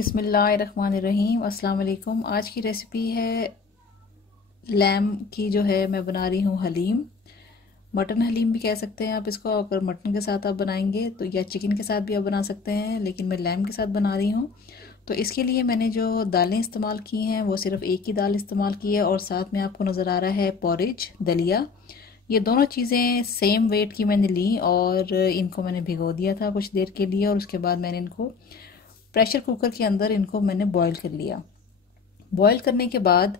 बिस्मिल्लाहिर्रहमानिर्रहीम। अस्सलाम वालेकुम। आज की रेसिपी है लैम की, जो है मैं बना रही हूँ हलीम। मटन हलीम भी कह सकते हैं आप इसको। अगर मटन के साथ आप बनाएंगे तो, या चिकन के साथ भी आप बना सकते हैं, लेकिन मैं लैम के साथ बना रही हूँ। तो इसके लिए मैंने जो दालें इस्तेमाल की हैं वो सिर्फ एक ही दाल इस्तेमाल की है, और साथ में आपको नज़र आ रहा है पॉरेज, दलिया। ये दोनों चीज़ें सेम वेट की मैंने ली और इनको मैंने भिगो दिया था कुछ देर के लिए, और उसके बाद मैंने इनको प्रेशर कुकर के अंदर इनको मैंने बॉईल कर लिया। बॉईल करने के बाद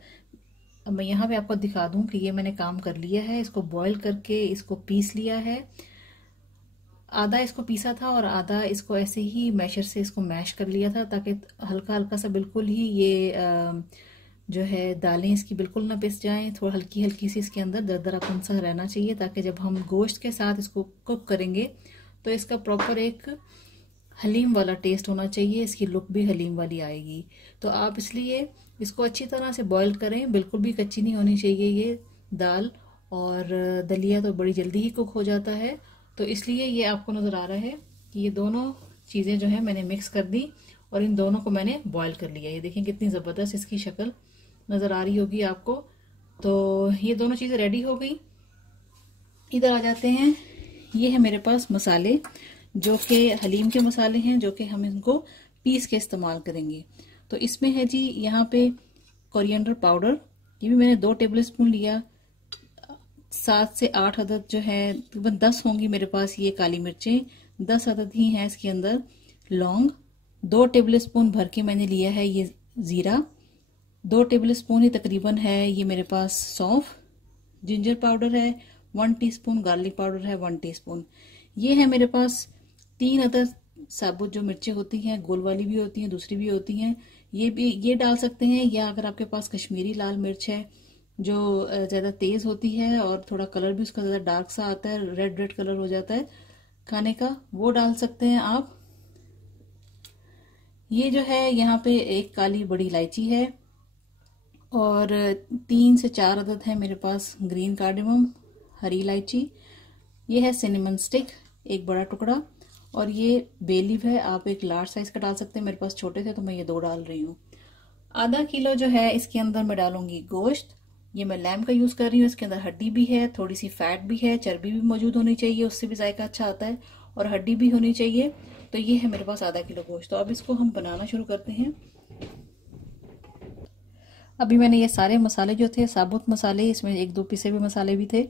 अब मैं यहाँ पे आपको दिखा दूं कि ये मैंने काम कर लिया है। इसको बॉईल करके इसको पीस लिया है। आधा इसको पीसा था और आधा इसको ऐसे ही मैशर से इसको मैश कर लिया था, ताकि हल्का हल्का सा बिल्कुल ही ये जो है दालें इसकी बिल्कुल ना पिस जाएं। थोड़ा हल्की हल्की सी इसके अंदर दरदरापन सा रहना चाहिए, ताकि जब हम गोश्त के साथ इसको कुक करेंगे तो इसका प्रॉपर एक हलीम वाला टेस्ट होना चाहिए, इसकी लुक भी हलीम वाली आएगी। तो आप इसलिए इसको अच्छी तरह से बॉईल करें, बिल्कुल भी कच्ची नहीं होनी चाहिए ये दाल। और दलिया तो बड़ी जल्दी ही कुक हो जाता है, तो इसलिए ये आपको नज़र आ रहा है कि ये दोनों चीज़ें जो है मैंने मिक्स कर दी और इन दोनों को मैंने बॉईल कर लिया। ये देखें कितनी ज़बरदस्त इसकी शक्ल नज़र आ रही होगी आपको। तो ये दोनों चीज़ें रेडी हो गई। इधर आ जाते हैं। ये है मेरे पास मसाले, जो कि हलीम के मसाले हैं, जो कि हम इनको पीस के इस्तेमाल करेंगे। तो इसमें है जी यहाँ पे कोरिएंडर पाउडर, ये भी मैंने 2 टेबल स्पून लिया। 7 से 8 अदद जो है, तकरीबन 10 होंगी मेरे पास ये काली मिर्चें, 10 अदद ही हैं इसके अंदर लौंग। 2 टेबल स्पून भर के मैंने लिया है ये ज़ीरा। 2 टेबल स्पून ही तकरीबन है ये मेरे पास सौंफ। जिंजर पाउडर है 1 टीस्पून, गार्लिक पाउडर है 1 टीस्पून। ये है मेरे पास 3 अदद साबुत जो मिर्चें होती हैं, गोल वाली भी होती हैं, दूसरी भी होती हैं, ये डाल सकते हैं। या अगर आपके पास कश्मीरी लाल मिर्च है जो ज़्यादा तेज़ होती है और थोड़ा कलर भी उसका ज़्यादा डार्क सा आता है, रेड रेड कलर हो जाता है खाने का, वो डाल सकते हैं आप। ये जो है यहाँ पे एक काली बड़ी इलायची है, और 3 से 4 अदद है मेरे पास ग्रीन कार्डेमम, हरी इलायची। ये है सिनेमन स्टिक, एक बड़ा टुकड़ा, और ये बे लीफ है। आप एक लार्ज साइज का डाल सकते हैं, मेरे पास छोटे थे तो मैं ये 2 डाल रही हूँ। आधा किलो जो है इसके अंदर मैं डालूंगी गोश्त। ये मैं लैम का यूज कर रही हूँ। इसके अंदर हड्डी भी है, थोड़ी सी फैट भी है, चर्बी भी मौजूद होनी चाहिए, उससे भी जायका अच्छा आता है, और हड्डी भी होनी चाहिए। तो ये है मेरे पास आधा किलो गोश्त। तो अब इसको हम बनाना शुरू करते हैं। अभी मैंने ये सारे मसाले जो थे, साबुत मसाले, इसमें 1-2 पिसे हुए मसाले भी थे,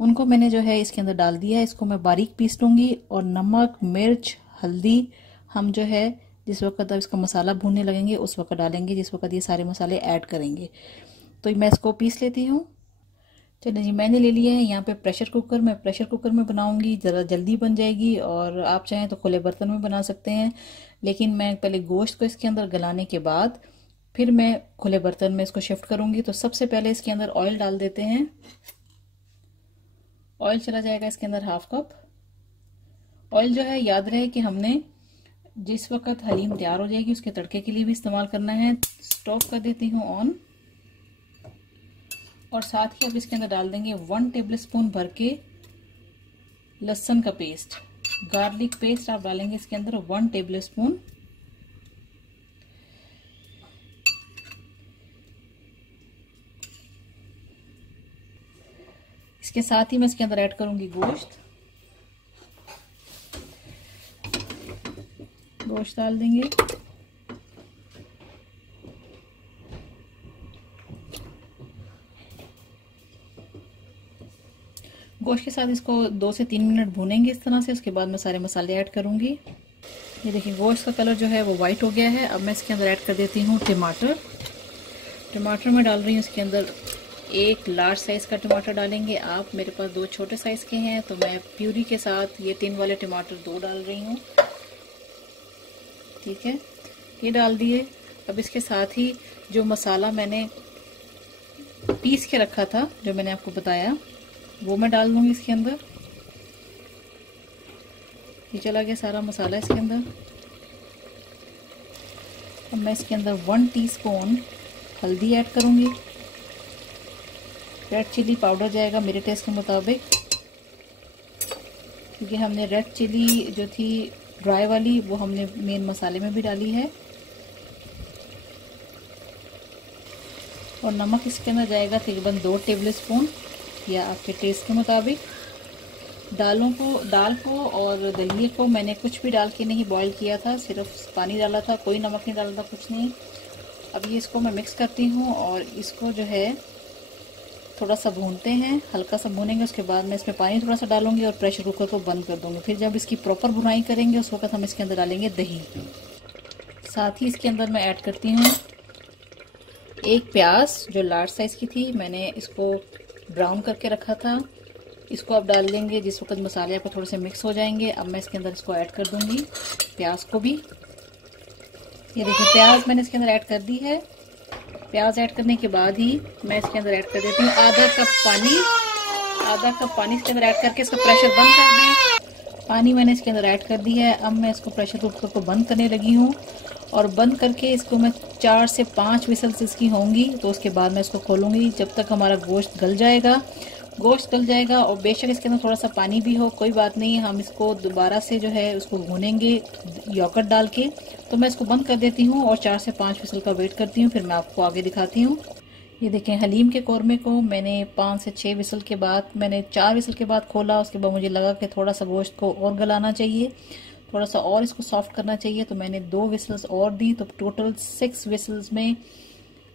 उनको मैंने जो है इसके अंदर डाल दिया है। इसको मैं बारीक पीस लूँगी, और नमक, मिर्च, हल्दी हम जो है जिस वक्त अब इसका मसाला भूनने लगेंगे उस वक्त डालेंगे, जिस वक्त ये सारे मसाले ऐड करेंगे। तो मैं इसको पीस लेती हूँ। चलिए जी, मैंने ले लिया है यहाँ पे प्रेशर कुकर। मैं प्रेशर कुकर में बनाऊंगी, ज़रा जल्दी बन जाएगी, और आप चाहें तो खुले बर्तन में बना सकते हैं, लेकिन मैं पहले गोश्त को इसके अंदर गलाने के बाद फिर मैं खुले बर्तन में इसको शिफ्ट करूंगी। तो सबसे पहले इसके अंदर ऑयल डाल देते हैं। ऑयल चला जाएगा इसके अंदर 1/2 कप। ऑयल जो है याद रहे कि हमने जिस वक्त हलीम तैयार हो जाएगी उसके तड़के के लिए भी इस्तेमाल करना है। स्टोव कर देती हूँ ऑन, और साथ ही अब इसके अंदर डाल देंगे 1 टेबल स्पून भर के लहसुन का पेस्ट। गार्लिक पेस्ट आप डालेंगे इसके अंदर 1 टेबल स्पून। इसके साथ ही मैं इसके अंदर ऐड करूंगी गोश्त। गोश्त डाल देंगे। गोश्त के साथ इसको 2 से 3 मिनट भूनेंगे इस तरह से। उसके बाद मैं सारे मसाले ऐड करूंगी। ये देखिए गोश्त का कलर जो है वो वाइट हो गया है। अब मैं इसके अंदर ऐड कर देती हूँ टमाटर। टमाटर मैं डाल रही हूँ इसके अंदर 1 लार्ज साइज का टमाटर डालेंगे आप। मेरे पास 2 छोटे साइज के हैं, तो मैं प्यूरी के साथ ये 3 वाले टमाटर 2 डाल रही हूँ। ठीक है, ये डाल दिए। अब इसके साथ ही जो मसाला मैंने पीस के रखा था, जो मैंने आपको बताया, वो मैं डाल दूंगी इसके अंदर। ये चला गया सारा मसाला इसके अंदर। अब मैं इसके अंदर 1 टीस्पून हल्दी ऐड करूंगी। रेड चिली पाउडर जाएगा मेरे टेस्ट के मुताबिक, क्योंकि हमने रेड चिली जो थी ड्राई वाली वो हमने मेन मसाले में भी डाली है। और नमक इसके अंदर जाएगा तकरीबन 2 टेबल स्पून या आपके टेस्ट के मुताबिक। दाल को और दलिए को मैंने कुछ भी डाल के नहीं बॉईल किया था, सिर्फ पानी डाला था, कोई नमक नहीं डाला था, कुछ नहीं। अब ये इसको मैं मिक्स करती हूँ और इसको जो है थोड़ा सा भूनते हैं, हल्का सा भूनेंगे। उसके बाद मैं इसमें पानी थोड़ा सा डालूंगी और प्रेशर कुकर को बंद कर दूंगी। फिर जब इसकी प्रॉपर भुनाई करेंगे उस वक्त हम इसके अंदर डालेंगे दही। साथ ही इसके अंदर मैं ऐड करती हूँ एक प्याज जो लार्ज साइज़ की थी, मैंने इसको ब्राउन करके रखा था। इसको आप डाल देंगे जिस वक्त मसाले आपको थोड़े से मिक्स हो जाएंगे। अब मैं इसके अंदर इसको ऐड कर दूंगी, प्याज को भी। ये देखिए प्याज मैंने इसके अंदर ऐड कर दी है। प्याज ऐड करने के बाद ही मैं इसके अंदर ऐड कर देती हूँ आधा कप पानी इसके अंदर ऐड करके इसका प्रेशर बंद कर दें। पानी मैंने इसके अंदर ऐड कर दी है। अब मैं इसको प्रेशर कुकर को बंद करने लगी हूँ और बंद करके इसको मैं 4 से 5 विसल्स इसकी होंगी, तो उसके बाद मैं इसको खोलूँगी जब तक हमारा गोश्त गल जाएगा। और बेशक इसके अंदर थोड़ा सा पानी भी हो, कोई बात नहीं, हम इसको दोबारा से जो है उसको भूनेंगे योगर्ट डाल के। तो मैं इसको बंद कर देती हूँ और 4 से 5 विसल का वेट करती हूँ, फिर मैं आपको आगे दिखाती हूँ। ये देखें हलीम के कौरमे को मैंने 5 से 6 विसल के बाद, मैंने 4 विसल के बाद खोला। उसके बाद मुझे लगा कि थोड़ा सा गोश्त को और गलाना चाहिए, थोड़ा सा और इसको सॉफ्ट करना चाहिए, तो मैंने 2 विसल्स और दी। तो टोटल 6 विसल्स में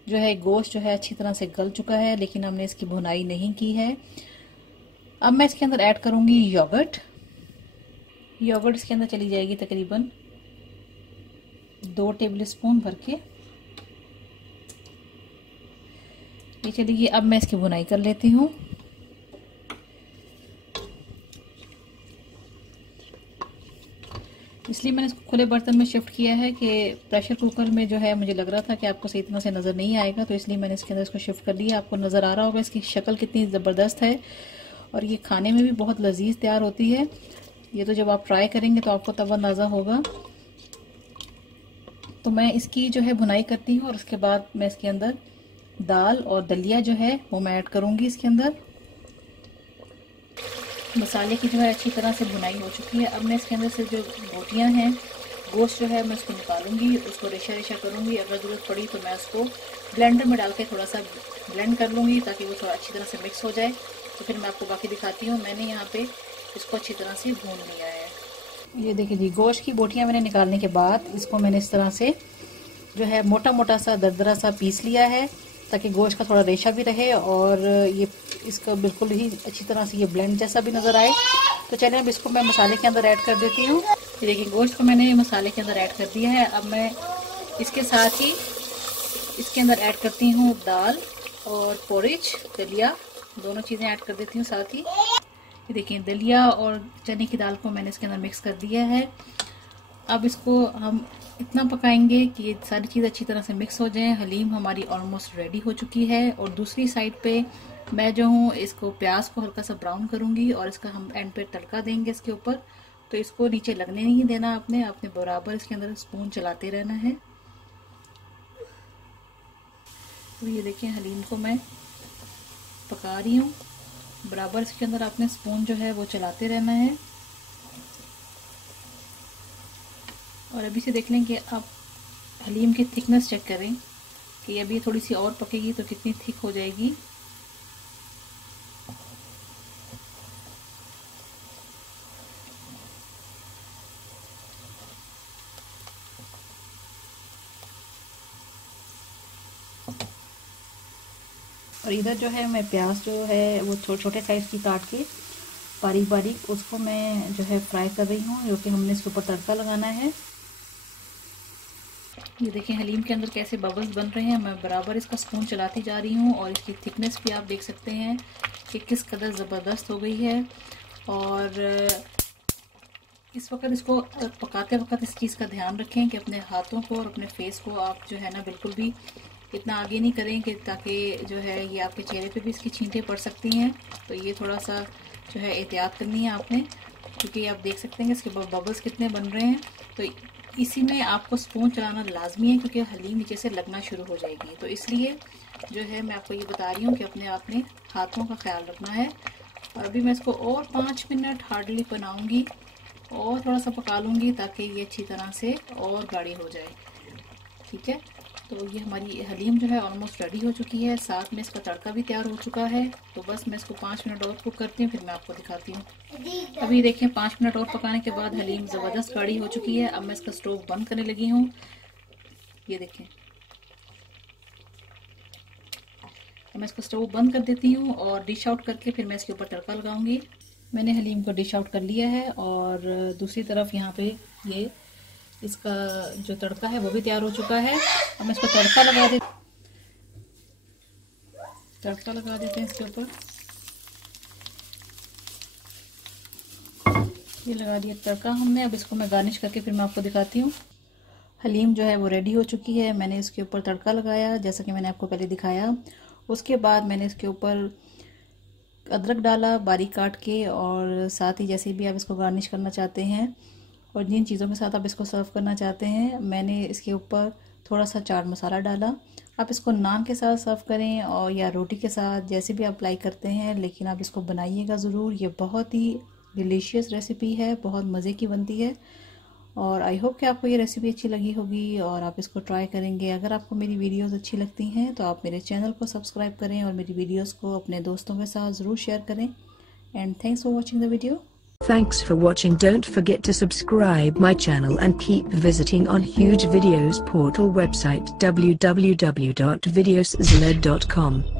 जो है गोश्त जो है अच्छी तरह से गल चुका है, लेकिन हमने इसकी भुनाई नहीं की है। अब मैं इसके अंदर ऐड करूंगी योगर्ट इसके अंदर चली जाएगी तकरीबन 2 टेबल स्पून भर के, ये चलिए। अब मैं इसकी भुनाई कर लेती हूँ। इसलिए मैंने इसको खुले बर्तन में शिफ्ट किया है कि प्रेशर कुकर में जो है मुझे लग रहा था कि आपको सही तरह से नज़र नहीं आएगा, तो इसलिए मैंने इसके अंदर इसको शिफ्ट कर दिया। आपको नज़र आ रहा होगा इसकी शक्ल कितनी ज़बरदस्त है और ये खाने में भी बहुत लजीज तैयार होती है। ये तो जब आप ट्राई करेंगे तो आपको तब अंदाज़ा होगा। तो मैं इसकी जो है भुनाई करती हूँ और उसके बाद मैं इसके अंदर दाल और दलिया जो है वो मैं ऐड करूँगी इसके अंदर। मसाले की जो है अच्छी तरह से भुनाई हो चुकी है। अब मैं इसके अंदर से जो बोटियाँ हैं, गोश्त जो है मैं उसको निकालूंगी, उसको रेशा रेशा करूँगी। अगर ज़रूरत पड़ी तो मैं उसको ब्लेंडर में डाल के थोड़ा सा ब्लेंड कर लूँगी ताकि वो थोड़ा अच्छी तरह से मिक्स हो जाए। तो फिर मैं आपको बाकी दिखाती हूँ। मैंने यहाँ पे इसको अच्छी तरह से भून लिया है। ये देखिए जी, गोश्त की बोटियाँ मैंने निकालने के बाद इसको मैंने इस तरह से जो है मोटा मोटा सा दरदरा सा पीस लिया है ताकि गोश्त का थोड़ा रेशा भी रहे और ये इसका बिल्कुल ही अच्छी तरह से ये ब्लेंड जैसा भी नज़र आए। तो चलिए अब इसको मैं मसाले के अंदर ऐड कर देती हूँ। ये देखिए गोश्त को मैंने मसाले के अंदर ऐड कर दिया है। अब मैं इसके साथ ही इसके अंदर ऐड करती हूँ दाल और पोरिज, दलिया, दोनों चीज़ें ऐड कर देती हूँ साथ ही। ये देखिए दलिया और चने की दाल को मैंने इसके अंदर मिक्स कर दिया है। अब इसको हम इतना पकाएंगे कि ये सारी चीज़ अच्छी तरह से मिक्स हो जाए। हलीम हमारी ऑलमोस्ट रेडी हो चुकी है और दूसरी साइड पे मैं जो हूँ इसको प्याज को हल्का सा ब्राउन करूँगी और इसका हम एंड पे तड़का देंगे इसके ऊपर। तो इसको नीचे लगने नहीं देना आपने बराबर इसके अंदर स्पून चलाते रहना है। तो ये देखिए हलीम को मैं पका रही हूँ, बराबर इसके अंदर आपने स्पून जो है वो चलाते रहना है। और अभी से देख लें कि आप हलीम की थिकनेस चेक करें कि अभी थोड़ी सी और पकेगी तो कितनी थिक हो जाएगी। और इधर जो है मैं प्याज जो है वो छोटे साइज़ की काट के बारीक बारीक उसको मैं जो है फ्राई कर रही हूँ, जो कि हमने इसके ऊपर तड़का लगाना है। ये देखिए हलीम के अंदर कैसे बबल्स बन रहे हैं। मैं बराबर इसका स्पून चलाती जा रही हूँ और इसकी थिकनेस भी आप देख सकते हैं कि किस कदर ज़बरदस्त हो गई है। और इस वक्त इसको पकाते वक्त इस चीज़ का ध्यान रखें कि अपने हाथों को और अपने फेस को आप जो है ना बिल्कुल भी इतना आगे नहीं करें कि ताकि जो है ये आपके चेहरे पे भी इसकी छींटें पड़ सकती हैं। तो ये थोड़ा सा जो है एहतियात करनी है आपने, क्योंकि आप देख सकते हैं कि इसके बबल्स कितने बन रहे हैं। तो इसी में आपको स्पून चलाना लाजमी है क्योंकि हलीम नीचे से लगना शुरू हो जाएगी। तो इसलिए जो है मैं आपको ये बता रही हूँ कि अपने हाथों का ख्याल रखना है। और अभी मैं इसको और 5 मिनट हार्डली बनाऊँगी और थोड़ा सा पका लूँगी ताकि ये अच्छी तरह से और गाढ़ी हो जाए। ठीक है, तो ये हमारी हलीम जो है ऑलमोस्ट रेडी हो चुकी है, साथ में इसका तड़का भी तैयार हो चुका है। तो बस मैं इसको 5 मिनट और कुक करती हूँ, फिर मैं आपको दिखाती हूँ। अभी देखें 5 मिनट और पकाने के बाद हलीम ज़बरदस्त गाढ़ी हो चुकी है। अब मैं इसका स्टोव बंद करने लगी हूँ। ये देखें, अब मैं इसको स्टोव बंद कर देती हूँ और डिश आउट करके फिर मैं इसके ऊपर तड़का लगाऊंगी। मैंने हलीम को डिश आउट कर लिया है और दूसरी तरफ यहाँ पे ये इसका जो तड़का है वो भी तैयार हो चुका है। अब मैं इसको तड़का लगा देते हैं इसके ऊपर। ये लगा दिया तड़का हमने। अब इसको मैं गार्निश करके फिर मैं आपको दिखाती हूँ। हलीम जो है वो रेडी हो चुकी है। मैंने इसके ऊपर तड़का लगाया जैसा कि मैंने आपको पहले दिखाया। उसके बाद मैंने इसके ऊपर अदरक डाला बारीक काट के, और साथ ही जैसे भी आप इसको गार्निश करना चाहते हैं और जिन चीज़ों के साथ आप इसको सर्व करना चाहते हैं, मैंने इसके ऊपर थोड़ा सा चाट मसाला डाला। आप इसको नान के साथ सर्व करें और या रोटी के साथ, जैसे भी आप लाइक करते हैं, लेकिन आप इसको बनाइएगा ज़रूर। ये बहुत ही डिलीशियस रेसिपी है, बहुत मज़े की बनती है। और आई होप कि आपको ये रेसिपी अच्छी लगी होगी और आप इसको ट्राई करेंगे। अगर आपको मेरी वीडियोस अच्छी लगती हैं तो आप मेरे चैनल को सब्सक्राइब करें और मेरी वीडियोस को अपने दोस्तों के साथ ज़रूर शेयर करें। And thanks for watching the video. Thanks for watching. Don't forget to subscribe my channel and keep visiting on Huge Videos portal website www.videoszled.com.